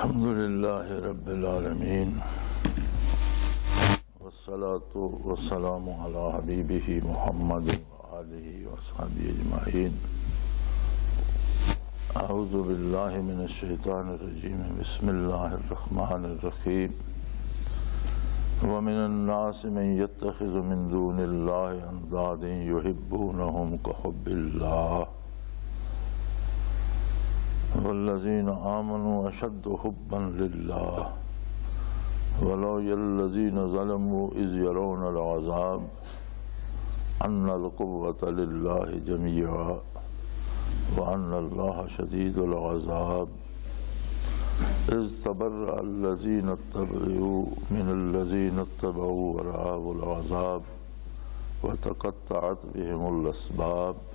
الحمد للہ رب العالمین والصلاة والسلام علی حبیبہ محمد وآلہ وصحبہ اجمعین۔ اعوذ باللہ من الشیطان الرجیم، بسم اللہ الرحمن الرحیم۔ ومن الناس من يتخذ من دون اللہ اندادا یحبونہم کحب اللہ والذین آمنوا اشد حبا للہ ولو یری الذین ظلموا اذ یرون العذاب ان القوة للہ جمیعا وان اللہ شدید العذاب۔ اذ تبرأ الذین اتبعوا من الذین اتبعوا ورأوا العذاب وتقطعت بهم الاسباب۔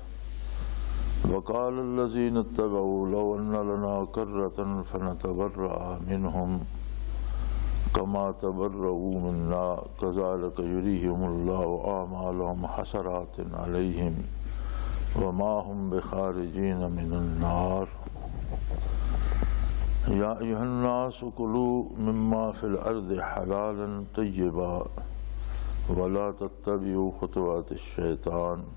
وقال الذين اتبعوا لو أن لنا كرة فنتبرأ منهم كما تبرؤوا منا كذلك يريهم الله أعمالهم حسرات عليهم وما هم بخارجين من النار۔ يا أيها الناس كلوا مما في الأرض حلالا طيبا ولا تتبعوا خطوات الشيطان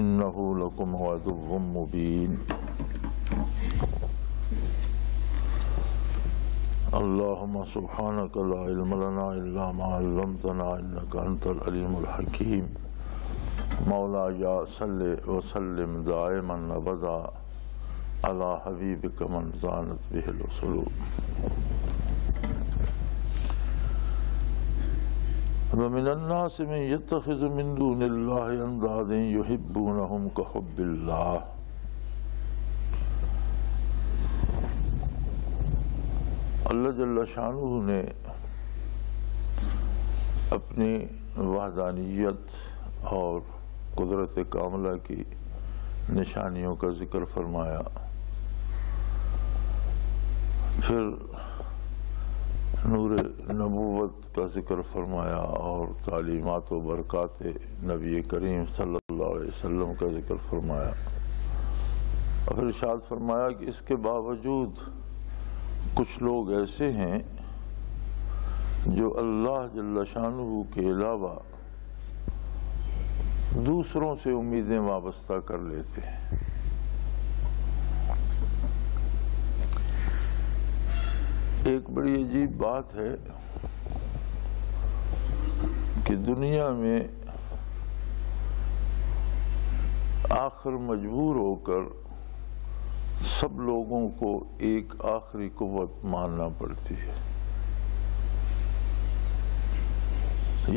انہ لکم عدو مبین۔ اللہم سبحانک لا علم لنا الا ما علمتنا انک انت العلیم الحکیم۔ مولایا صلی وسلم دائما ابدا علی حبیبک من زانت بہ القلوب۔ ومن الناس من يتخذ من دون الله اندادا يحبونهم كحب الله۔ اللہ جل شانہ نے اپنی وحدانیت اور قدرت کاملہ کی نشانیوں کا ذکر فرمایا، پھر نور نبوت کا ذکر فرمایا اور تعلیمات و برکات نبی کریم صلی اللہ علیہ وسلم کا ذکر فرمایا، اور پھر ارشاد فرمایا کہ اس کے باوجود کچھ لوگ ایسے ہیں جو اللہ جل شانہ کے علاوہ دوسروں سے امیدیں وابستہ کر لیتے ہیں۔ ایک بڑی عجیب بات ہے کہ دنیا میں آخر مجبور ہو کر سب لوگوں کو ایک آخری قوت ماننا پڑتی ہے۔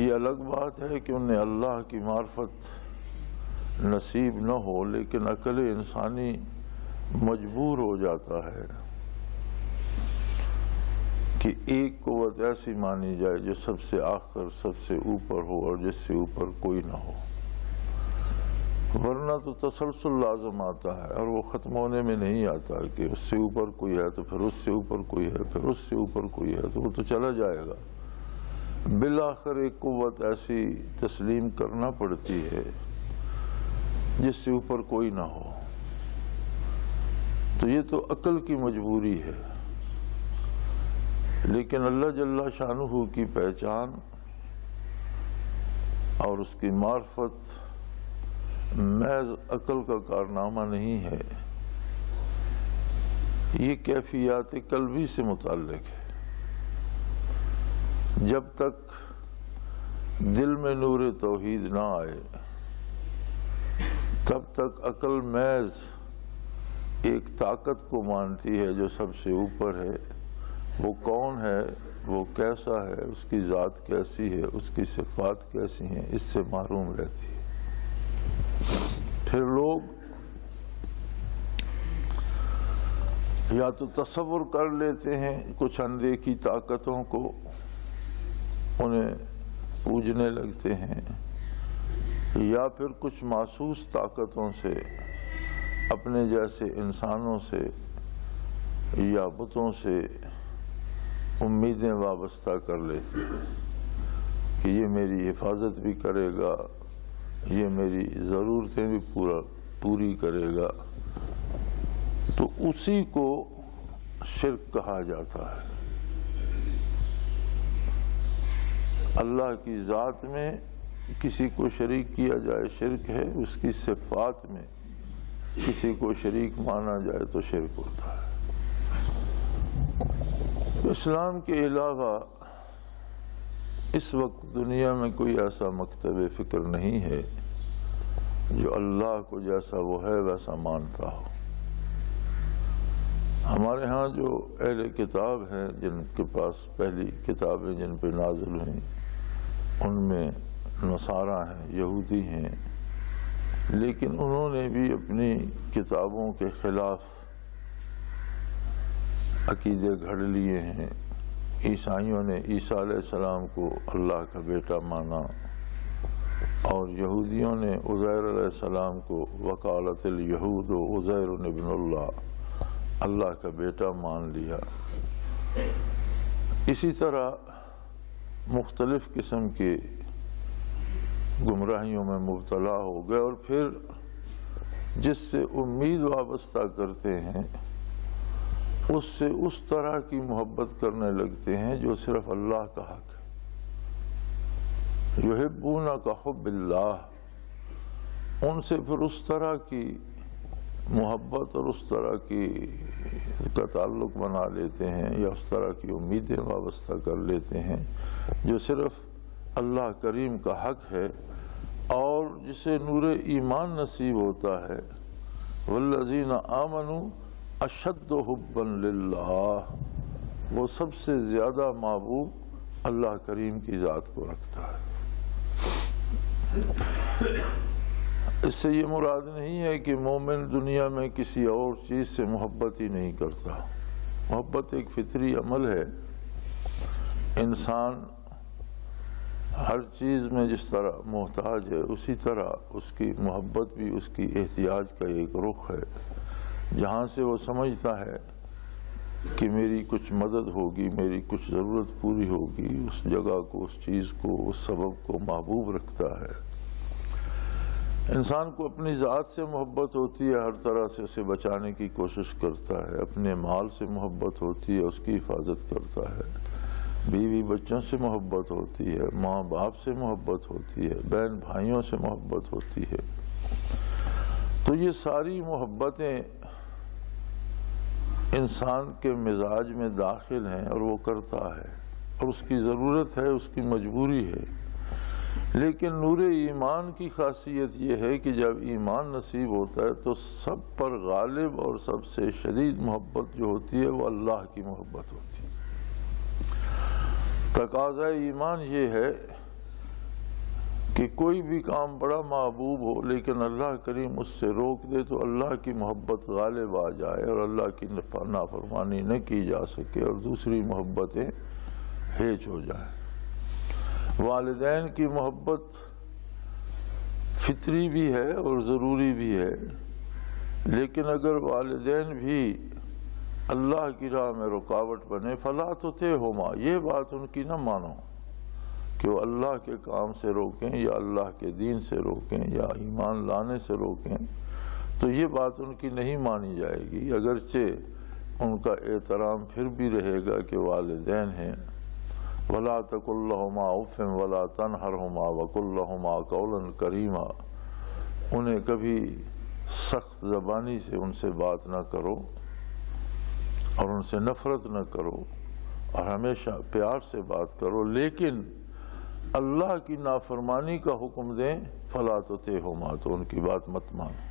یہ الگ بات ہے کہ انہیں اللہ کی معرفت نصیب نہ ہو، لیکن عقل انسانی مجبور ہو جاتا ہے کہ ایک قوت ایسی مانی جائے جو سب سے آخر، سب سے اوپر ہو اور جس سے اوپر کوئی نہ ہو، ورنہ تو تسلسل لازم آتا ہے اور وہ ختم ہونے میں نہیں آتا کہ اس سے اوپر کوئی ہے تو پھر اس سے اوپر کوئی ہے، پھر اس سے اوپر کوئی ہے، تو وہ تو چلا جائے گا۔ بالآخر ایک قوت ایسی تسلیم کرنا پڑتی ہے جس سے اوپر کوئی نہ ہو، تو یہ تو عقل کی مجبوری ہے۔ لیکن اللہ جل شانہ کی پہچان اور اس کی معرفت محض عقل کا کارنامہ نہیں ہے، یہ کیفیات قلبی سے متعلق ہے۔ جب تک دل میں نور توحید نہ آئے تب تک عقل محض ایک طاقت کو مانتی ہے جو سب سے اوپر ہے۔ وہ کون ہے، وہ کیسا ہے، اس کی ذات کیسی ہے، اس کی صفات کیسی ہیں، اس سے محروم رہتی ہے۔ پھر لوگ یا تو تصور کر لیتے ہیں کچھ اندیکھی طاقتوں کو، انہیں پوجنے لگتے ہیں، یا پھر کچھ محسوس طاقتوں سے اپنے جیسے انسانوں سے یا بتوں سے امیدیں وابستہ کر لیتے ہیں کہ یہ میری حفاظت بھی کرے گا، یہ میری ضرورتیں بھی پوری کرے گا۔ تو اسی کو شرک کہا جاتا ہے۔ اللہ کی ذات میں کسی کو شریک کیا جائے شرک ہے، اس کی صفات میں کسی کو شریک مانا جائے تو شرک ہوتا ہے۔ اسلام کے علاوہ اس وقت دنیا میں کوئی ایسا مکتب فکر نہیں ہے جو اللہ کو جیسا وہ ہے ویسا مانتا ہو۔ ہمارے ہاں جو اہل کتاب ہیں جن کے پاس پہلی کتابیں جن پہ نازل ہوئیں ان میں نصارہ ہیں، یہودی ہیں، لیکن انہوں نے بھی اپنی کتابوں کے خلاف عقیدے گھڑ لیے ہیں۔ عیسائیوں نے عیسیٰ علیہ السلام کو اللہ کا بیٹا مانا، اور یہودیوں نے عزیر علیہ السلام کو وقالت الیہود عزیر ابن اللہ کا بیٹا مان لیا۔ اسی طرح مختلف قسم کی گمراہیوں میں مبتلا ہو گئے، اور پھر جس سے امید وابستہ کرتے ہیں اس سے اس طرح کی محبت کرنے لگتے ہیں جو صرف اللہ کا حق ہے۔ یحبون کا حب اللہ، ان سے پھر اس طرح کی محبت اور اس طرح کی کا تعلق بنا لیتے ہیں یا اس طرح کی امیدیں وابستہ کر لیتے ہیں جو صرف اللہ کریم کا حق ہے، اور جسے نور ایمان نصیب ہوتا ہے۔ والذین آمنوا اشد حبا للہ، وہ سب سے زیادہ محبوب اللہ کریم کی ذات کو رکھتا ہے۔ اس سے یہ مراد نہیں ہے کہ مومن دنیا میں کسی اور چیز سے محبت ہی نہیں کرتا۔ محبت ایک فطری عمل ہے۔ انسان ہر چیز میں جس طرح محتاج ہے اسی طرح اس کی محبت بھی اس کی احتیاج کا ایک رخ ہے۔ جہاں سے وہ سمجھتا ہے کہ میری کچھ مدد ہوگی، میری کچھ ضرورت پوری ہوگی، اس جگہ کو، اس چیز کو، اس سبب کو محبوب رکھتا ہے۔ انسان کو اپنی ذات سے محبت ہوتی ہے، ہر طرح سے اسے بچانے کی کوشش کرتا ہے۔ اپنے مال سے محبت ہوتی ہے، اس کی حفاظت کرتا ہے۔ بیوی بچوں سے محبت ہوتی ہے، ماں باپ سے محبت ہوتی ہے، بہن بھائیوں سے محبت ہوتی ہے۔ تو یہ ساری محبتیں انسان کے مزاج میں داخل ہیں اور وہ کرتا ہے، اور اس کی ضرورت ہے، اس کی مجبوری ہے۔ لیکن نور ایمان کی خاصیت یہ ہے کہ جب ایمان نصیب ہوتا ہے تو سب پر غالب اور سب سے شدید محبت جو ہوتی ہے وہ اللہ کی محبت ہوتی ہے۔ تقاضا ایمان یہ ہے کہ کوئی بھی کام بڑا محبوب ہو لیکن اللہ کریم اس سے روک دے تو اللہ کی محبت غالب آ جائے اور اللہ کی نافرمانی نہ کی جا سکے اور دوسری محبتیں ہیچ ہو جائیں۔ والدین کی محبت فطری بھی ہے اور ضروری بھی ہے، لیکن اگر والدین بھی اللہ کی راہ میں رکاوٹ بنے فلا تطعہما، یہ بات ان کی نہ مانو کہ وہ اللہ کے کام سے روکیں یا اللہ کے دین سے روکیں یا ایمان لانے سے روکیں، تو یہ بات ان کی نہیں مانی جائے گی، اگرچہ ان کا احترام پھر بھی رہے گا کہ والدین ہیں۔ وَلَا تَقُلْ لَهُمَا أُفٍّ وَلَا تَنْهَرْهُمَا وَقُلْ لَهُمَا قَوْلًا كَرِيمًا، انہیں کبھی سخت زبانی سے ان سے بات نہ کرو اور ان سے نفرت نہ کرو اور ہمیشہ پیار سے بات کرو، لیکن اللہ کی نافرمانی کا حکم دیں فَلَا تُطِعْهُمَا، تو ان کی بات مت مانو۔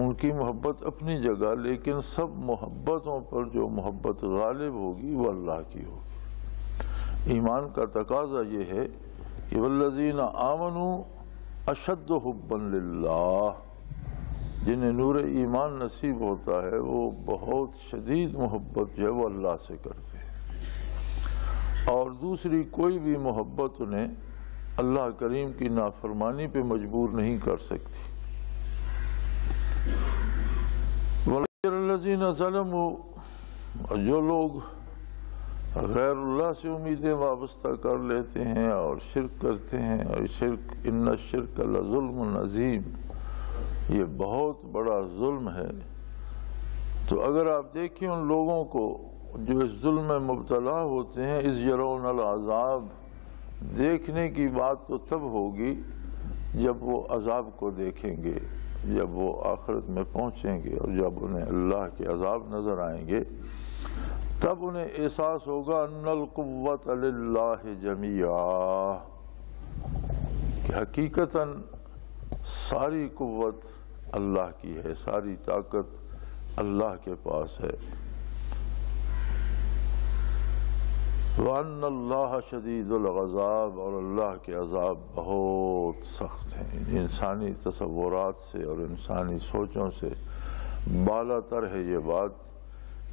ان کی محبت اپنی جگہ، لیکن سب محبتوں پر جو محبت غالب ہوگی وہ اللہ کی ہوگی۔ ایمان کا تقاضا یہ ہے کہ والذین آمنوا اشد حبا للہ، جنہیں نور ایمان نصیب ہوتا ہے وہ بہت شدید محبت جو ہے وہ اللہ سے کرتے ہیں، اور دوسری کوئی بھی محبت انہیں اللہ کریم کی نافرمانی پہ مجبور نہیں کر سکتی۔ والذین ظلموا، جو لوگ غیر اللہ سے امیدیں وابستہ کر لیتے ہیں اور شرک کرتے ہیں، اور شرک ان الشرک لظلم عظیم، یہ بہت بڑا ظلم ہے۔ تو اگر آپ دیکھیں ان لوگوں کو جو اس ظلم میں مبتلا ہوتے ہیں، اذ یرون العذاب، دیکھنے کی بات تو تب ہوگی جب وہ عذاب کو دیکھیں گے، جب وہ آخرت میں پہنچیں گے اور جب انہیں اللہ کے عذاب نظر آئیں گے، تب انہیں احساس ہوگا ان القوت للہ جمیعا، کہ حقیقتاً ساری قوت اللہ کی ہے، ساری طاقت اللہ کے پاس ہے۔ وَأَنَّ اللَّهَ شَدِيدُ الْعَذَابِ، اور اللہ کے عذاب بہت سخت ہیں، انسانی تصورات سے اور انسانی سوچوں سے بالا تر ہے یہ بات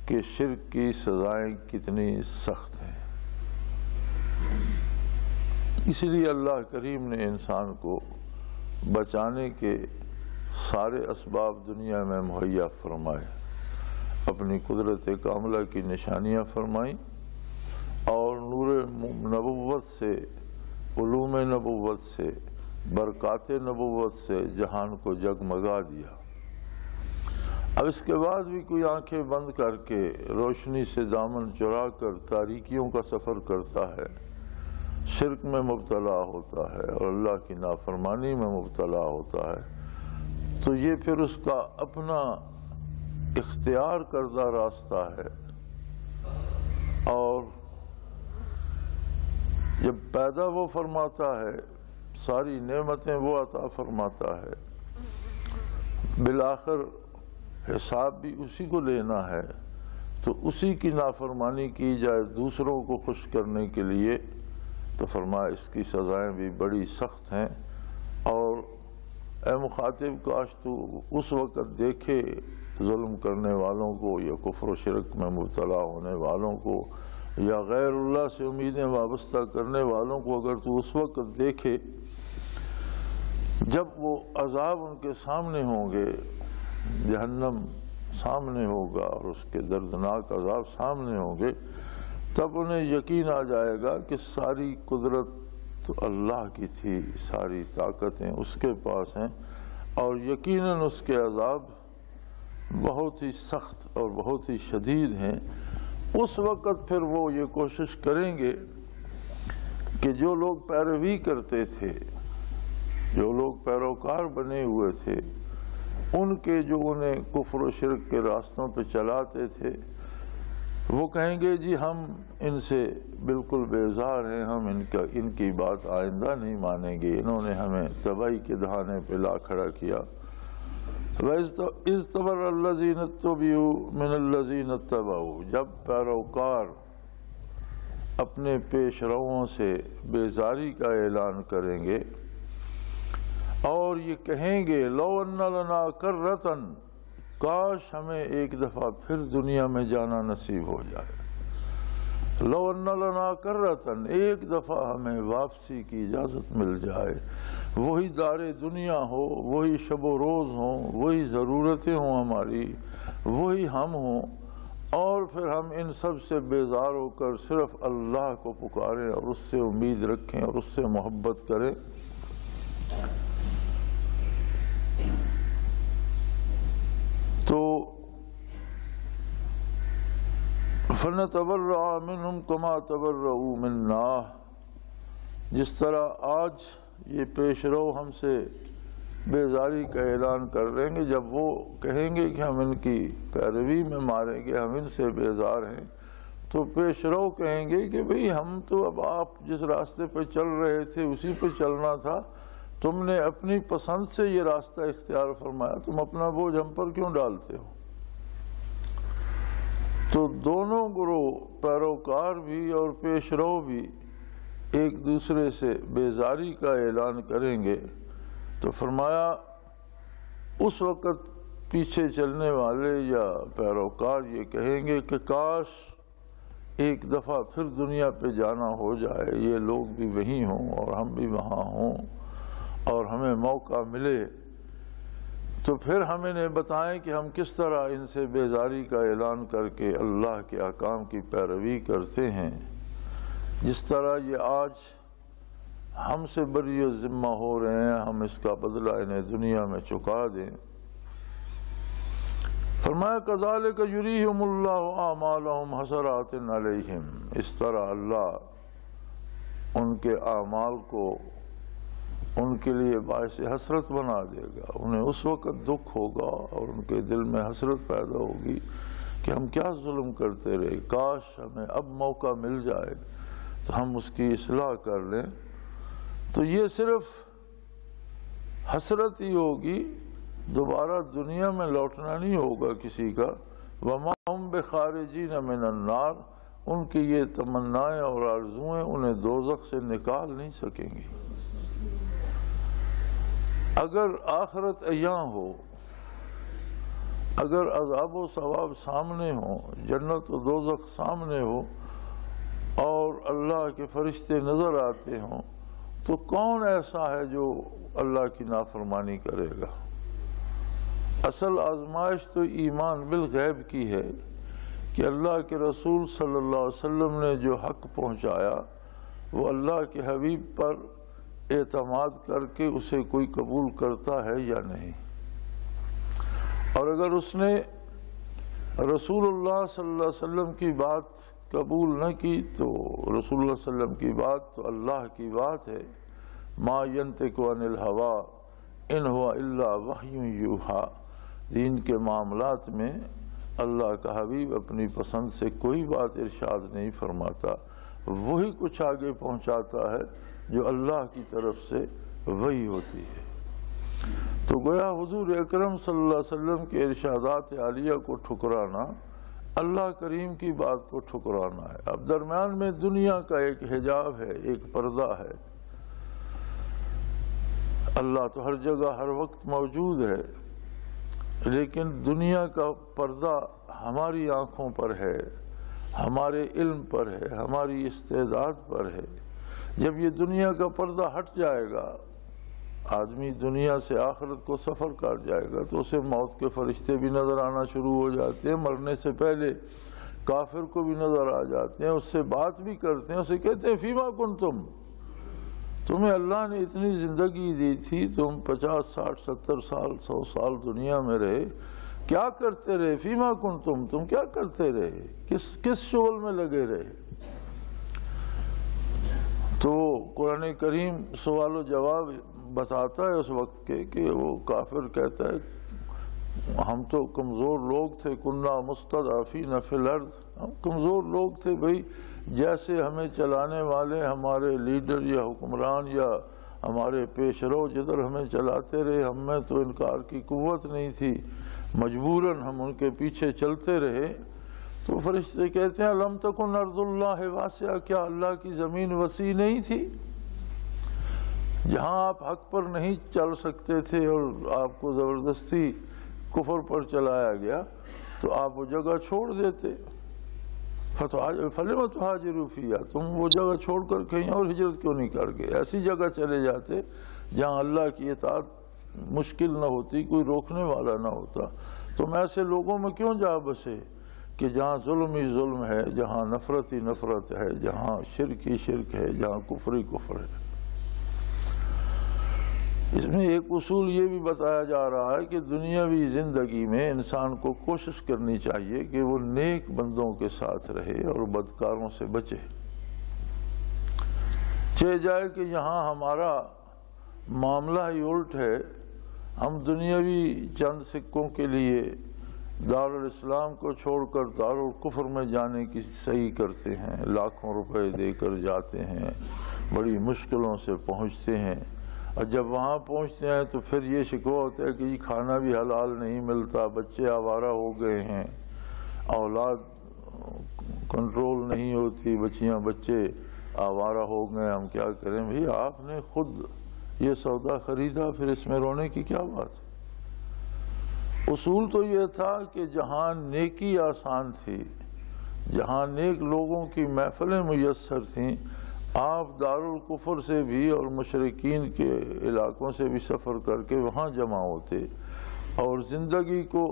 کہ شرک کی سزائیں کتنی سخت ہیں۔ اس لیے اللہ کریم نے انسان کو بچانے کے سارے اسباب دنیا میں مہیا فرمائے، اپنی قدرت کاملہ کی نشانیاں فرمائیں اور نور نبوت سے، علوم نبوت سے، برکات نبوت سے جہان کو جگمگا دیا۔ اب اس کے بعد بھی کوئی آنکھیں بند کر کے روشنی سے دامن چرا کر تاریکیوں کا سفر کرتا ہے، شرک میں مبتلا ہوتا ہے اور اللہ کی نافرمانی میں مبتلا ہوتا ہے، تو یہ پھر اس کا اپنا اختیار کردہ راستہ ہے، اور جب پیدا وہ فرماتا ہے، ساری نعمتیں وہ عطا فرماتا ہے، بالآخر حساب بھی اسی کو لینا ہے، تو اسی کی نافرمانی کی جائے دوسروں کو خوش کرنے کے لیے، تو فرمایا اس کی سزائیں بھی بڑی سخت ہیں۔ اور اے مخاطب، کاش تو اس وقت دیکھے ظلم کرنے والوں کو یا کفر و شرک میں مبتلا ہونے والوں کو یا غیر اللہ سے امیدیں وابستہ کرنے والوں کو، اگر تو اس وقت دیکھے جب وہ عذاب ان کے سامنے ہوں گے، جہنم سامنے ہوگا اور اس کے دردناک عذاب سامنے ہوں گے، تب انہیں یقین آ جائے گا کہ ساری قدرت تو اللہ کی تھی، ساری طاقتیں اس کے پاس ہیں، اور یقیناً اس کے عذاب بہت ہی سخت اور بہت ہی شدید ہیں۔ اس وقت پھر وہ یہ کوشش کریں گے کہ جو لوگ پیروی کرتے تھے، جو لوگ پیروکار بنے ہوئے تھے، ان کے جو انہیں کفر و شرک کے راستوں پہ چلاتے تھے، وہ کہیں گے جی ہم ان سے بالکل بیزار ہیں، ہم ان کی بات آئندہ نہیں مانیں گے، انہوں نے ہمیں تباہی کے دہانے پہ لا کھڑا کیا۔ وَإِذْ تَبَرَّأَ الَّذِينَ اتُّبِعُوا مِنَ الَّذِينَ اتَّبَعُوا، جب پیروکار اپنے پیش رووں سے بیزاری کا اعلان کریں گے اور یہ کہیں گے لَوْ أَنَّ لَنَا كَرَّةً، کاش ہمیں ایک دفعہ پھر دنیا میں جانا نصیب ہو جائے، لَوْ أَنَّ لَنَا كَرَّةً، ایک دفعہ ہمیں واپسی کی اجازت مل جائے، وہی دار دنیا ہو، وہی شب و روز ہوں، وہی ضرورتیں ہوں ہماری، وہی ہم ہوں، اور پھر ہم ان سب سے بیزار ہو کر صرف اللہ کو پکاریں اور اس سے امید رکھیں اور اس سے محبت کریں۔ تو فَنَتَبَرَّأَ مِنْهُمْ كَمَا تَبَرَّؤُوا مِنَّا، جس طرح آج یہ پیش رو ہم سے بیزاری کا اعلان کر رہیں گے، جب وہ کہیں گے کہ ہم ان کی پیروی میں ماریں گے، ہم ان سے بیزار ہیں، تو پیش رو کہیں گے کہ بھئی ہم تو اب آپ جس راستے پہ چل رہے تھے اسی پہ چلنا تھا، تم نے اپنی پسند سے یہ راستہ اختیار فرمایا، تم اپنا بوجھ ہم پر کیوں ڈالتے ہو؟ تو دونوں گروہ، پیروکار بھی اور پیش رو بھی، ایک دوسرے سے بیزاری کا اعلان کریں گے، تو فرمایا اس وقت پیچھے چلنے والے یا پیروکار یہ کہیں گے کہ کاش ایک دفعہ پھر دنیا پہ جانا ہو جائے، یہ لوگ بھی وہیں ہوں اور ہم بھی وہاں ہوں، اور ہمیں موقع ملے تو پھر ہم انہیں بتائیں کہ ہم کس طرح ان سے بیزاری کا اعلان کر کے اللہ کے احکام کی پیروی کرتے ہیں، جس طرح یہ آج ہم سے بری ذمہ ہو رہے ہیں، ہم اس کا بدلہ انہیں دنیا میں چکا دیں۔ فرمایا کذالک یریہم اللہ اعمالہم حسرات علیہم، اس طرح اللہ ان کے اعمال کو ان کے لیے باعث حسرت بنا دے گا۔ انہیں اس وقت دکھ ہوگا اور ان کے دل میں حسرت پیدا ہوگی کہ ہم کیا ظلم کرتے رہے، کاش ہمیں اب موقع مل جائے تو ہم اس کی اصلاح کر لیں۔ تو یہ صرف حسرت ہی ہوگی، دوبارہ دنیا میں لوٹنا نہیں ہوگا کسی کا۔ وَمَا هُمْ بِخَارِجِينَ مِنَ النَّارِ، ان کی یہ تمنائیں اور آرزوئیں انہیں دوزخ سے نکال نہیں سکیں گی۔ اگر آخرت عیاں ہو، اگر عذاب و ثواب سامنے ہوں، جنت و دوزخ سامنے ہو اور اللہ کے فرشتے نظر آتے ہوں، تو کون ایسا ہے جو اللہ کی نافرمانی کرے گا؟ اصل آزمائش تو ایمان بالغیب کی ہے کہ اللہ کے رسول صلی اللہ علیہ وسلم نے جو حق پہنچایا وہ اللہ کے حبیب پر اعتماد کر کے اسے کوئی قبول کرتا ہے یا نہیں۔ اور اگر اس نے رسول اللہ صلی اللہ علیہ وسلم کی بات قبول نہ کی تو رسول اللہ صلی اللہ علیہ وسلم کی بات تو اللہ کی بات ہے۔ ما ینطق عن الہوی ان ہوا الا وحی یوحی، دین کے معاملات میں اللہ کا حبیب اپنی پسند سے کوئی بات ارشاد نہیں فرماتا، وہی کچھ آگے پہنچاتا ہے جو اللہ کی طرف سے وحی ہوتی ہے۔ تو گویا حضور اکرم صلی اللہ علیہ وسلم کے ارشادات عالیہ کو ٹھکرانا اللہ کریم کی بات کو ٹھکرانا ہے۔ اب درمیان میں دنیا کا ایک حجاب ہے، ایک پردہ ہے۔ اللہ تو ہر جگہ ہر وقت موجود ہے، لیکن دنیا کا پردہ ہماری آنکھوں پر ہے، ہمارے علم پر ہے، ہماری استعداد پر ہے۔ جب یہ دنیا کا پردہ ہٹ جائے گا، آدمی دنیا سے آخرت کو سفر کر جائے گا، تو اسے موت کے فرشتے بھی نظر آنا شروع ہو جاتے ہیں، مرنے سے پہلے کافر کو بھی نظر آ جاتے ہیں، اس سے بات بھی کرتے ہیں، اسے کہتے ہیں فیما کنتم، تمہیں اللہ نے اتنی زندگی دی تھی، تم 50 60 70 سال 100 سال دنیا میں رہے، کیا کرتے رہے؟ فیما کنتم، تم کیا کرتے رہے، کس شغل میں لگے رہے؟ تو قرآن کریم سوال و جواب بتاتا ہے اس وقت کے کہ وہ کافر کہتا ہے ہم تو کمزور لوگ تھے، کننا مستضعفین فی الارض، ہم کمزور لوگ تھے بھائی، جیسے ہمیں چلانے والے ہمارے لیڈر یا حکمران یا ہمارے پیش رو جدھر ہمیں چلاتے رہے، ہم میں تو انکار کی قوت نہیں تھی، مجبوراً ہم ان کے پیچھے چلتے رہے۔ تو فرشتے کہتے ہیں لم تکن ارض اللہ واسعہ، کیا اللہ کی زمین وسیع نہیں تھی؟ جہاں آپ حق پر نہیں چل سکتے تھے اور آپ کو زبردستی کفر پر چلایا گیا تو آپ وہ جگہ چھوڑ دیتے۔ فَلِمَ تُهَاجِرُوا فِيهَا، تم وہ جگہ چھوڑ کر کہیں اور ہجرت کیوں نہیں کر گئے؟ ایسی جگہ چلے جاتے جہاں اللہ کی اطاعت مشکل نہ ہوتی، کوئی روکنے والا نہ ہوتا۔ تم ایسے لوگوں میں کیوں جا بسے کہ جہاں ظلم ہی ظلم ہے، جہاں نفرت ہی نفرت ہے، جہاں شرک ہی شرک ہے، جہاں کفر ہی کفر ہے۔ اس میں ایک اصول یہ بھی بتایا جا رہا ہے کہ دنیاوی زندگی میں انسان کو کوشش کرنی چاہیے کہ وہ نیک بندوں کے ساتھ رہے اور بدکاروں سے بچے۔ چہ جائے کہ یہاں ہمارا معاملہ ہی الٹ ہے، ہم دنیاوی چند سکوں کے لیے دارالاسلام کو چھوڑ کر دارالکفر میں جانے کی صحیح کرتے ہیں، لاکھوں روپے دے کر جاتے ہیں، بڑی مشکلوں سے پہنچتے ہیں، اور جب وہاں پہنچتے ہیں تو پھر یہ شکوہ ہوتا ہے کہ یہ کھانا بھی حلال نہیں ملتا، بچے آوارہ ہو گئے ہیں، اولاد کنٹرول نہیں ہوتی، بچے آوارہ ہو گئے، ہم کیا کریں؟ بھئی آپ نے خود یہ سودا خریدا، پھر اس میں رونے کی کیا بات ہے؟ اصول تو یہ تھا کہ جہاں نیکی آسان تھی، جہاں نیک لوگوں کی محفلیں میسر تھیں، آپ دارالکفر سے بھی اور مشرکین کے علاقوں سے بھی سفر کر کے وہاں جمع ہوتے اور زندگی کو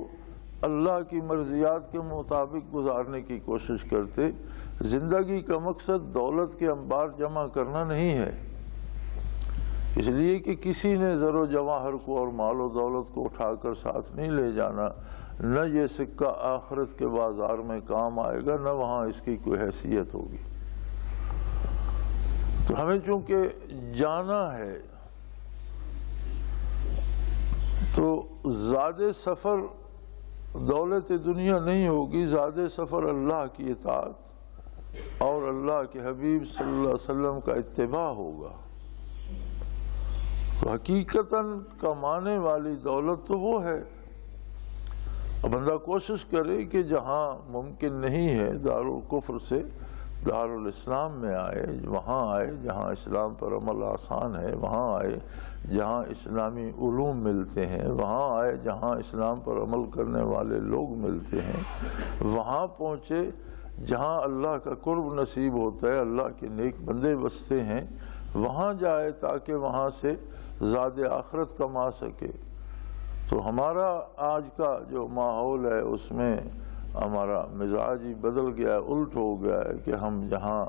اللہ کی مرضیات کے مطابق گزارنے کی کوشش کرتے۔ زندگی کا مقصد دولت کے انبار جمع کرنا نہیں ہے، اس لیے کہ کسی نے زر و جواہر کو اور مال و دولت کو اٹھا کر ساتھ نہیں لے جانا، نہ یہ سکہ آخرت کے بازار میں کام آئے گا، نہ وہاں اس کی کوئی حیثیت ہوگی۔ تو ہمیں چونکہ جانا ہے تو زیادہ سفر دولت دنیا نہیں ہوگی، زیادہ سفر اللہ کی اطاعت اور اللہ کے حبیب صلی اللہ علیہ وسلم کا اتباع ہوگا۔ تو حقیقتاً کمانے والی دولت تو وہ ہے۔ بندہ کوشش کرے کہ جہاں ممکن نہیں ہے دارالکفر سے دارالاسلام میں آئے، وہاں آئے جہاں اسلام پر عمل آسان ہے، وہاں آئے جہاں اسلامی علوم ملتے ہیں، وہاں آئے جہاں اسلام پر عمل کرنے والے لوگ ملتے ہیں، وہاں پہنچے جہاں اللہ کا قرب نصیب ہوتا ہے، اللہ کے نیک بندے بستے ہیں، وہاں جائے تاکہ وہاں سے زیادہ آخرت کما سکے۔ تو ہمارا آج کا جو ماحول ہے اس میں ہمارا مزاج ہی بدل گیا ہے، الٹ ہو گیا ہے کہ ہم جہاں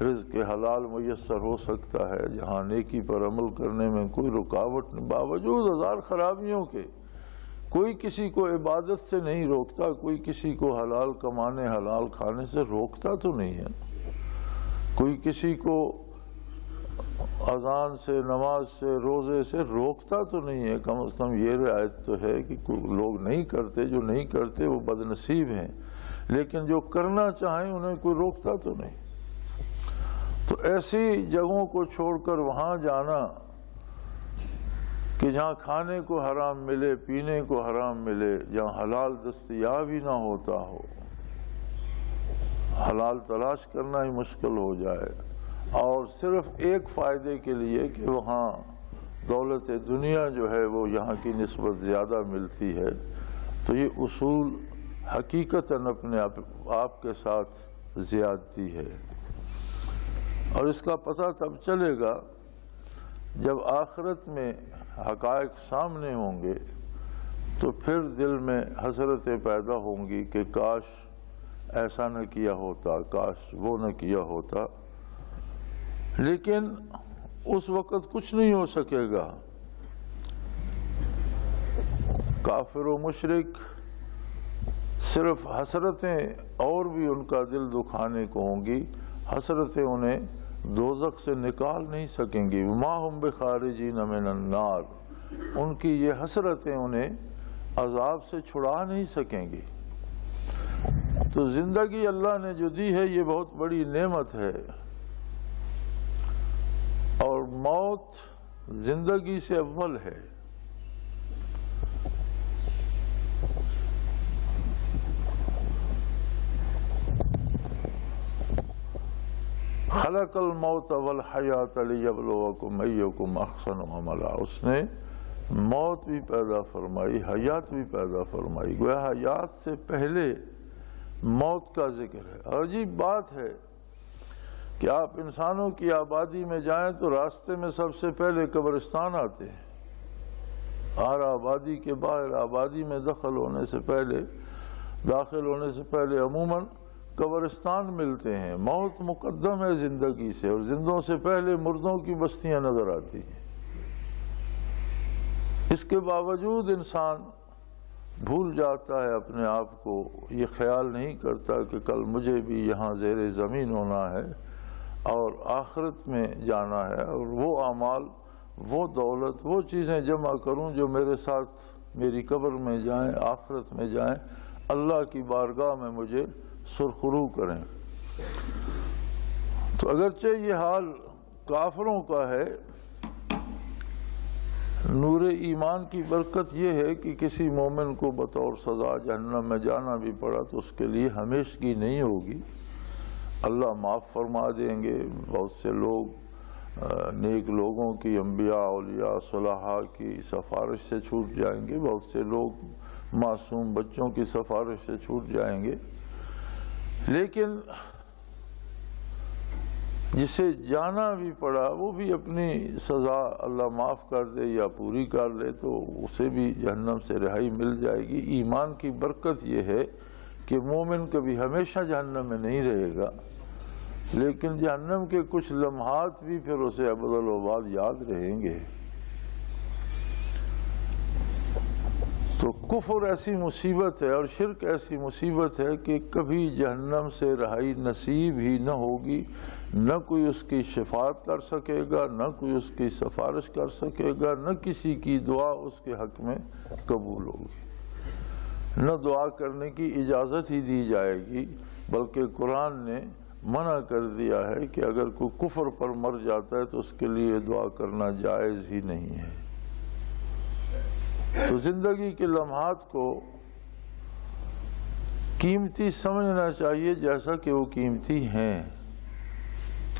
رزق حلال میسر ہو سکتا ہے، جہاں نیکی پر عمل کرنے میں کوئی رکاوٹ نہیں، باوجود ہزار خرابیوں کے کوئی کسی کو عبادت سے نہیں روکتا، کوئی کسی کو حلال کمانے حلال کھانے سے روکتا تو نہیں ہے، کوئی کسی کو اذان سے، نماز سے، روزے سے روکتا تو نہیں ہے۔ کم از کم یہ رعایت تو ہے کہ لوگ نہیں کرتے، جو نہیں کرتے وہ بد نصیب ہیں، لیکن جو کرنا چاہیں انہیں کوئی روکتا تو نہیں۔ تو ایسی جگہوں کو چھوڑ کر وہاں جانا کہ جہاں کھانے کو حرام ملے، پینے کو حرام ملے، جہاں حلال دستیاب ہی نہ ہوتا ہو، حلال تلاش کرنا ہی مشکل ہو جائے، اور صرف ایک فائدے کے لیے کہ وہاں دولت دنیا جو ہے وہ یہاں کی نسبت زیادہ ملتی ہے، تو یہ اصول حقیقتاً اپنے آپ کے ساتھ زیادتی ہے۔ اور اس کا پتہ تب چلے گا جب آخرت میں حقائق سامنے ہوں گے، تو پھر دل میں حسرتیں پیدا ہوں گی کہ کاش ایسا نہ کیا ہوتا، کاش وہ نہ کیا ہوتا۔ لیکن اس وقت کچھ نہیں ہو سکے گا۔ کافر و مشرک صرف حسرتیں اور بھی ان کا دل دکھانے کو ہوں گی، حسرتیں انہیں دوزخ سے نکال نہیں سکیں گی۔ وما ہم بخارجین من النار، ان کی یہ حسرتیں انہیں عذاب سے چھڑا نہیں سکیں گی۔ تو زندگی اللہ نے جو دی ہے یہ بہت بڑی نعمت ہے، اور موت زندگی سے اول ہے۔ خلق الموت والحیات لیبلوکم ایکم احسن عملا، اس نے موت بھی پیدا فرمائی، حیات بھی پیدا فرمائی، گویا حیات سے پہلے موت کا ذکر ہے۔ عجیب بات ہے کہ آپ انسانوں کی آبادی میں جائیں تو راستے میں سب سے پہلے قبرستان آتے ہیں۔ ہر آبادی کے باہر، آبادی میں داخل ہونے سے پہلے عموماً قبرستان ملتے ہیں۔ موت مقدم ہے زندگی سے، اور زندوں سے پہلے مردوں کی بستیاں نظر آتی ہیں۔ اس کے باوجود انسان بھول جاتا ہے اپنے آپ کو، یہ خیال نہیں کرتا کہ کل مجھے بھی یہاں زیر زمین ہونا ہے اور آخرت میں جانا ہے، اور وہ اعمال، وہ دولت، وہ چیزیں جمع کروں جو میرے ساتھ میری قبر میں جائیں، آخرت میں جائیں، اللہ کی بارگاہ میں مجھے سرخرو کریں۔ تو اگرچہ یہ حال کافروں کا ہے، نور ایمان کی برکت یہ ہے کہ کسی مومن کو بطور سزا جہنم میں جانا بھی پڑا تو اس کے لیے ہمیشگی نہیں ہوگی، اللہ معاف فرما دیں گے۔ بہت سے لوگ نیک لوگوں کی، انبیاء، اولیاء، صلحاء کی سفارش سے چھوٹ جائیں گے، بہت سے لوگ معصوم بچوں کی سفارش سے چھوٹ جائیں گے، لیکن جسے جانا بھی پڑا وہ بھی اپنی سزا اللہ معاف کر دے یا پوری کر لے تو اسے بھی جہنم سے رہائی مل جائے گی۔ ایمان کی برکت یہ ہے کہ مومن کبھی ہمیشہ جہنم میں نہیں رہے گا، لیکن جہنم کے کچھ لمحات بھی پھر اسے ابدالآباد یاد رہیں گے۔ تو تو کفر ایسی مصیبت ہے اور شرک ایسی مصیبت ہے کہ کبھی جہنم سے رہائی نصیب ہی نہ ہوگی، نہ کوئی اس کی شفاعت کر سکے گا، نہ کوئی اس کی سفارش کر سکے گا، نہ کسی کی دعا اس کے حق میں قبول ہوگی، نہ دعا کرنے کی اجازت ہی دی جائے گی، بلکہ قرآن نے منع کر دیا ہے کہ اگر کوئی کفر پر مر جاتا ہے تو اس کے لیے دعا کرنا جائز ہی نہیں ہے۔ تو زندگی کے لمحات کو قیمتی سمجھنا چاہیے جیسا کہ وہ قیمتی ہیں،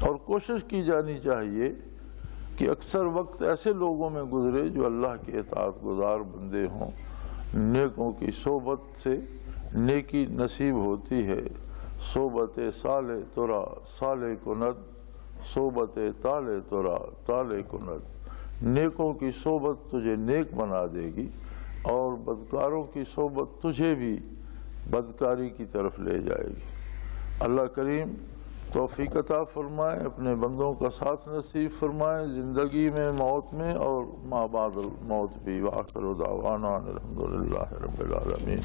اور کوشش کی جانی چاہیے کہ اکثر وقت ایسے لوگوں میں گزرے جو اللہ کے اطاعت گزار بندے ہوں، نیکوں کی صحبت سے نیکی نصیب ہوتی ہے۔ صحبت صالح ترا صالح کند، صحبت طالع ترا طالع کند۔ نیکوں کی صحبت تجھے نیک بنا دے گی اور بدکاروں کی صحبت تجھے بھی بدکاری کی طرف لے جائے گی۔ اللہ کریم توفیق عطا فرمائے، اپنے بندوں کا ساتھ نصیب فرمائے، زندگی میں، موت میں اور ما بعد الموت بھی۔ وآخر دعوانا الحمدللہ رب العالمین۔